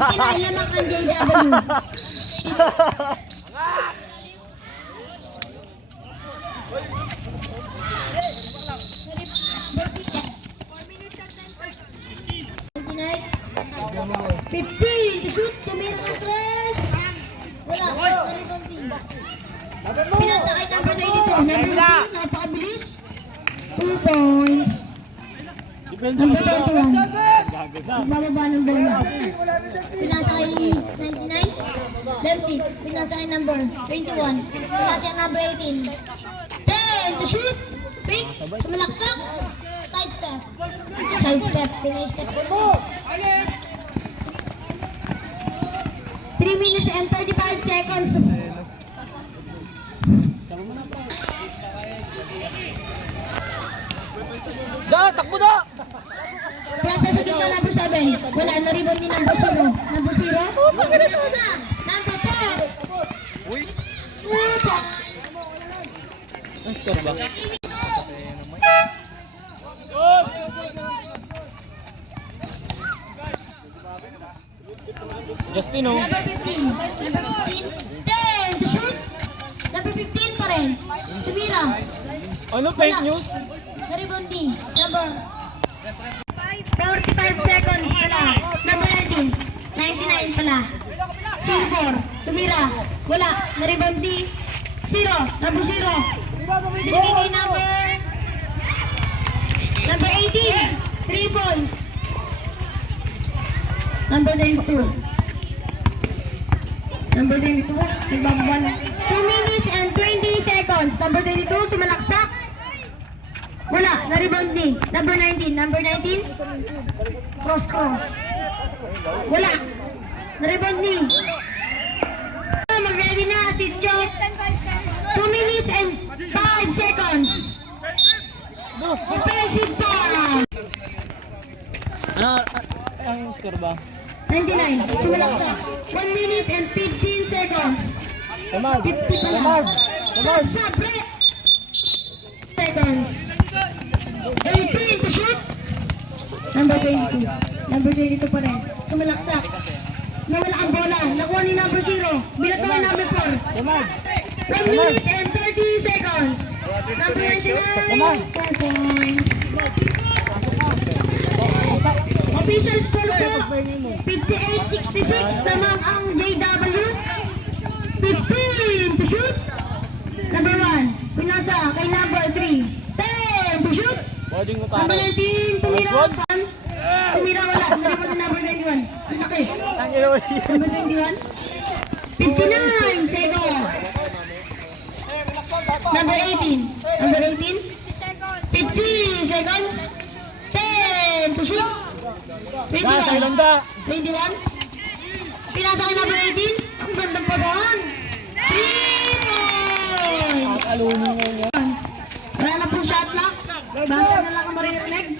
Kinailamak ang JW. Tonight, 15 to shoot, tumira ng tres. Wala, pinasakay number 22, number 3, napakabilis. 2 points. Number 21, magbababa ng bola. Pinasakay 99, left seat, pinasakay number 21, pinasakay number 18. 10 to shoot, pick, malaksak, side step. Side step, pinay-step ko mo. 3 minutes and 35 seconds. Da, takbo da! Klasa sa gitna, number 7. Wala, na-rebound ni number 0. Number 0. Number 4. Uy! 2 points. Ang score ba? Justin, oh. Number 15. Number 15. 10 to shoot. Number 15 pa rin. Tumira. Ano, fake news? Na-rebound ni number 45 seconds pala. Number 19. 99 pala. 04. Tumira. Wala. Na-rebound ni 0. Number 0. Binigay kay number 18. 3 points. Number 22. Number 22. Nagbababa na. 2 minutes and 20 seconds. Number 22. Sumalaksak. Wala. Na-rebound ni number 19. Number 19. Cross. Wala. Na-rebound ni. Mag-ready na si Chok. 2 minutes and 5 seconds. Offensive foul. Ano, ang score ba? 99. Sumalaksak. 1 minute and 15 seconds. 50 pala. Sub break. Seconds. 18 to shoot. Number 22. Number 22 pa rin. Sumalaksak. Nawala ang bola. Nakuha ni number 0. Binato ang number 4. 1 minute and 30 seconds. Number 99. 4 points. Official score po. 58-66 naman ang JW. 15 to shoot. Number 1. Pinasa kay number 3. 10 to shoot. Number 19. Tumira. Tumira wala. Tumira na number 21. Laki. Number 21. 59 seconds. Number 18. Number 18. 50 seconds. 10 to shoot. 21. 21. Pinasa kay number 18. Ang gandang pasahan. 3 points. Wala na pong shot clock. Basta na lang ang maririnig.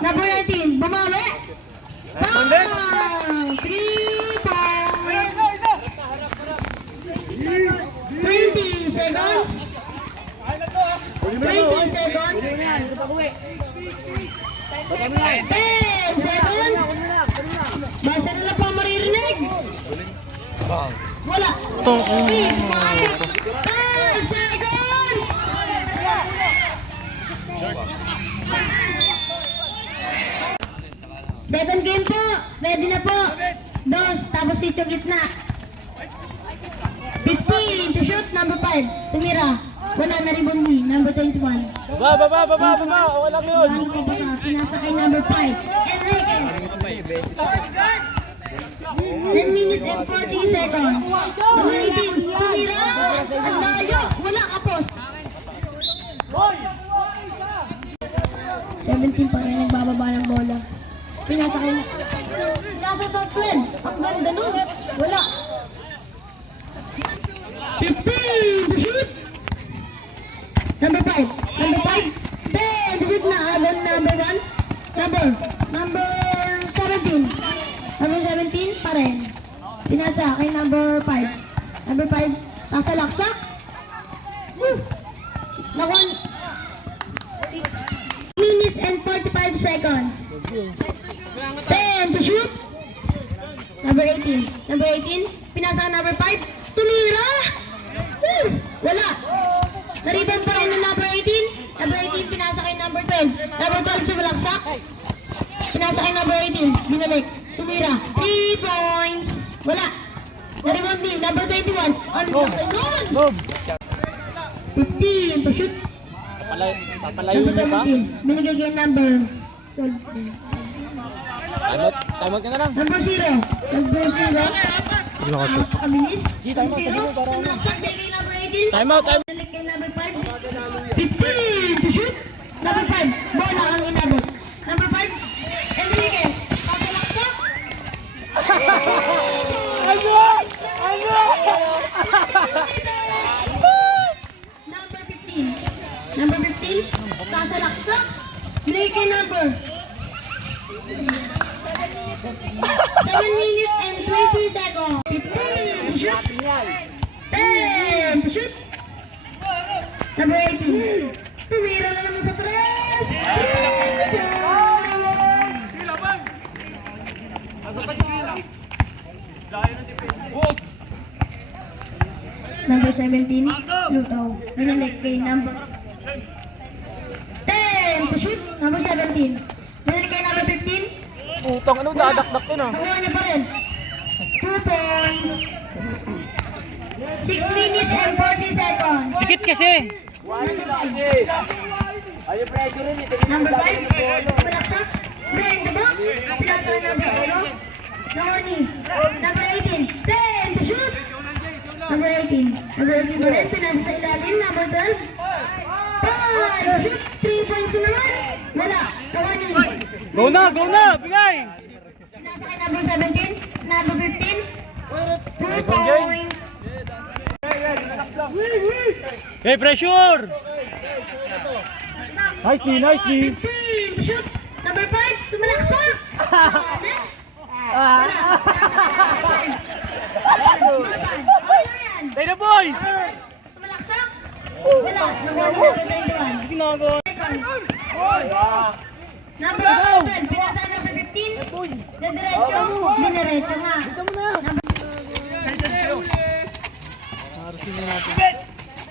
Number 19. Bumawi. Bang! 3 points. 20 seconds. 20 seconds. 10 seconds. Basta na lang po maririnig. Wala. 5 seconds. Second game po. Ready na po. Dos. Tapos sityo gitna. 15 to shoot. Number 5. Tumira. Wala na rebound ni number 21. Baba. Okay lang yun. Sinasakay number 5. Enriquez. 10 minutes and 40 seconds. Number 18. Tumira. Ang layo. Wala kapos. 17 pa rin nagbababa ng bola. Pinasakay na. Nasa sa 12. Ang ganda nun. Wala. 15 to shoot. Number 5. Number 5. 10 to shoot na. Number 1. Number 17. Number 17 pa rin. Pinasa kay number 5. Number 5. Sasalaksak. Nakon. Minutes and 45 seconds. 10 to shoot. Number 18. Number 18. Pinasa ang number 5. Tumira! Woo! Wala. Na-rebound pa rin ng number 18. Number 18, pinasa kay number 12. Number 12, sumalaksak. Pinasa kay number 18. Binalik. Tumira. 3 points. Wala. Na-rebound din. Number 21. On the Boom. 15 to shoot. Papalayo Number niya pa? 17. Binigay kay number 12. Time out ka na lang. Number 0. Number 0. Hindi makashoot. Kabilis. Di, time out, Zero. sabi mo, para ano. Sumaksak kay number 18. Time out, time out. Binalik kay number 5. 15 to shoot. Number 5. Bola ang inabot. Number 5. Enriquez. Pasalaksak. Number 15. Number 15. Pasalaksak. Binigay kay number 7 minutes and 20 seconds. 15 to shoot. 10 to shoot. Number 18. Tumira na naman sa 3. Number 17. Luto. Binalik kay number 10 to shoot. Number 17. Binalik kay number 15. Utang, ano, dadakdak yun ah. Nakuha niya pa rin. 2 points. 6 minutes and 40 seconds. Dikit kasi. Number 5. Malaksak. Bring the ball. Pinasa number 0. Nahoni. Number 18. 10 to shoot. Number 18. Number 18 pa rin. Pinasa sa ilalim. Number 12. 5 to shoot. 3 points na naman. Wala. Nahoni. Go na, bigay. Pinasa kay number 17. Number 15. 2 Nice one, Jay. points. Hey, pressure. Nicely. 15 to shoot. Number 5. Sumalaksak. Wala. Hey, the boy. Sumalaksak. Wala. Number 21. Ginagawa. Number 7. Pinasa number 15. Diretso. Diniretso nga. Harusin na natin.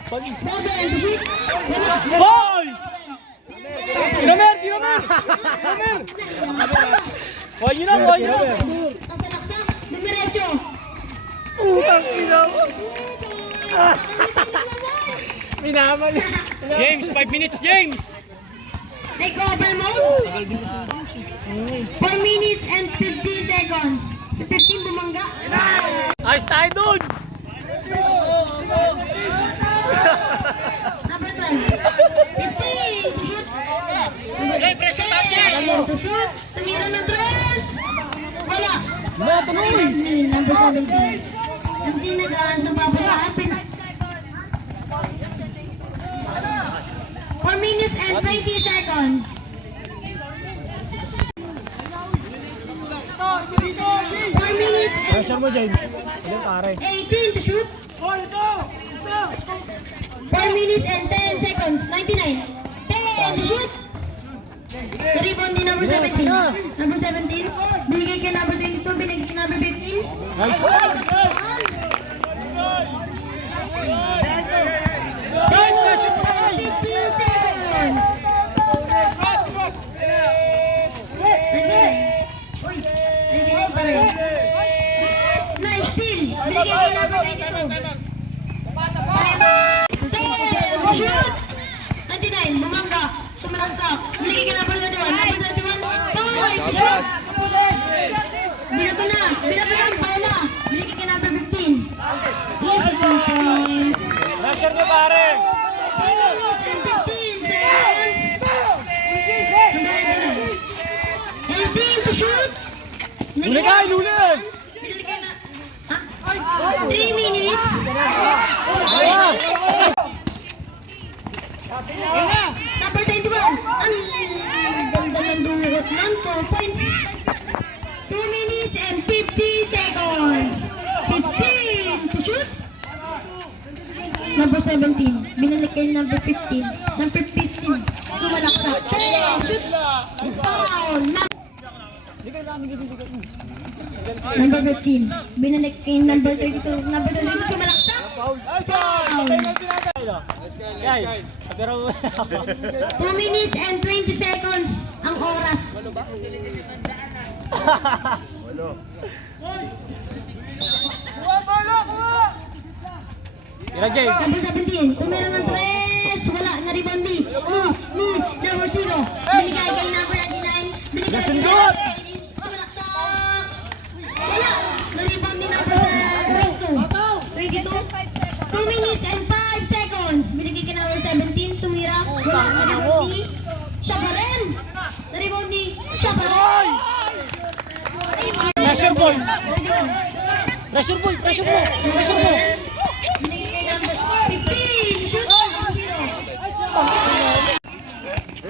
Pagis. 7 to shoot. Wala. Boy! Dinamer! Kuha nyo na. Sasalaksak. Diniretso. Utang ina mo. Minaman. James, 5 minutes, James. May cover mode. 4 minutes and 50 seconds. Sa 15 bumangga. Ayos tayo dun. Number 12. 15 to shoot. Hey, pressure tayo, Jay. To shoot. Tumira ng 3. Wala. Tuloy. Number 17. Ang pinagaan na baba sa atin. 4 minutes and 20 seconds. 4 minutes and Pressure mo, James. Ilan pare? 18 to shoot. 4 minutes and 10 seconds. 99. 10 to shoot. Rebound ni number 17. Number 17. Binigay kay number 22. Binigay si number 15. Nice. 99, bumangga, sumalangsak, binigay ka number 21, number 21, point, shot! Binato na, bola, binigay ka number 15. Easy 2 points. Pressure mo, pare. 3 minutes and 15 seconds. Number 18 to shoot. Huli ka, huli. Binigay ka na, 3 minutes. Number 21. Ang ganda ng duhot ng 2 points. 2 minutes and 50 seconds. 15 to shoot. Number 17. Binalik kay number 15. Number 15. Sumalaksak. 10 shoot. Foul. Number 15. Binalik kay number 32. Number 32 sumalaksak. Foul. Foul. Guys, pero 2 minutes and 20 seconds ang oras. Tira, Jay. Number 17. Tumira ng 3. Wala. Na-rebound ni number 0. Binigay kay number 99. Binigay kay number 18. Sumalaksak. Wala. Na-rebound ni number 22. 2 minutes and 5 seconds. Binigay kay number 17. Tumira. Wala. Na-rebound ni siya pa rin. Na-rebound ni siya pa rin. Pressure ball. Pressure ball. Pressure ball. Pressure ball. Binigay kay number 15. Shoot.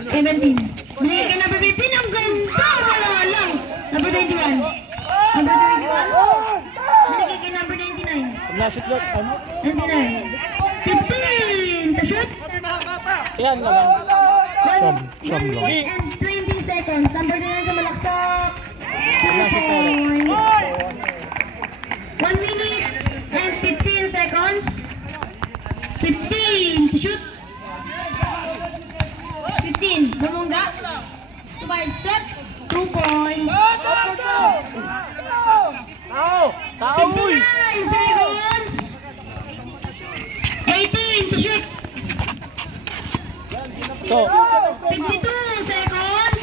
17. Binigay kay number 15. Ang ganda. Wala lang. Number 21. Number 21. Binigay kay number 99. Last shot, ano? 99. 15. To shoot. Yan naman. Siyam 1 minute and 20 seconds. Number 99 sa malaksak. 2 points. 1 minute and 15 seconds. 15 to shoot. 15. Bumungga. Side step. 2 points. Tao! Tao! 59 seconds. 18 to shoot. So, 52 seconds.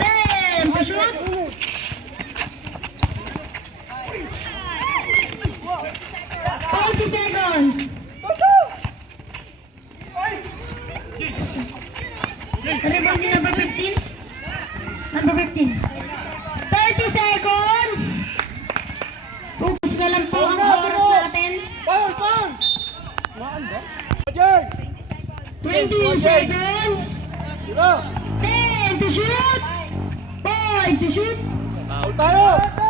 10 to shoot. 40 seconds. Rebound ni number 15. Number 15. 30 seconds. Upos na lang po ang oras natin. 20 seconds. 10 to shoot. 5 to shoot. tayo!